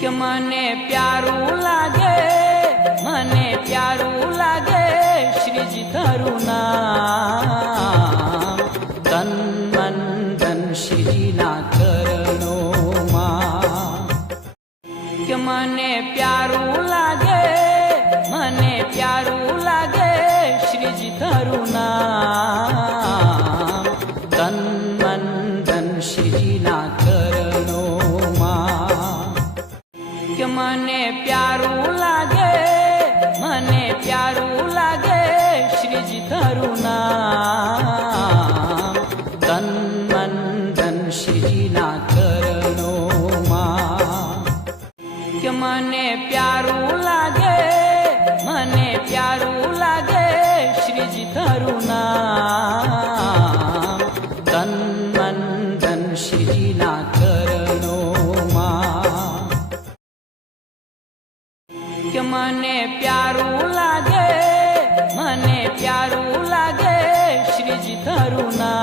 કે મને પ્યારું લાગે શ્રીજી તારું નામ તન મન ધન શ્રીના ચરણોમાં કે મને પ્યારું લાગે શ્રીજી તારું નામ તન મન ધન શ્રીના ચરણોમાં કે મને પ્યારું લાગે શ્રીજી તારું નામ તન મન ધન શ્રીના ચરણોમાં કે મને પ્યારું લાગે શ્રીજી તારું નામ તન મન ધન શ્રીના ચરણોમાં કે મને પ્યારું લાગે શ્રીજી તારું નામ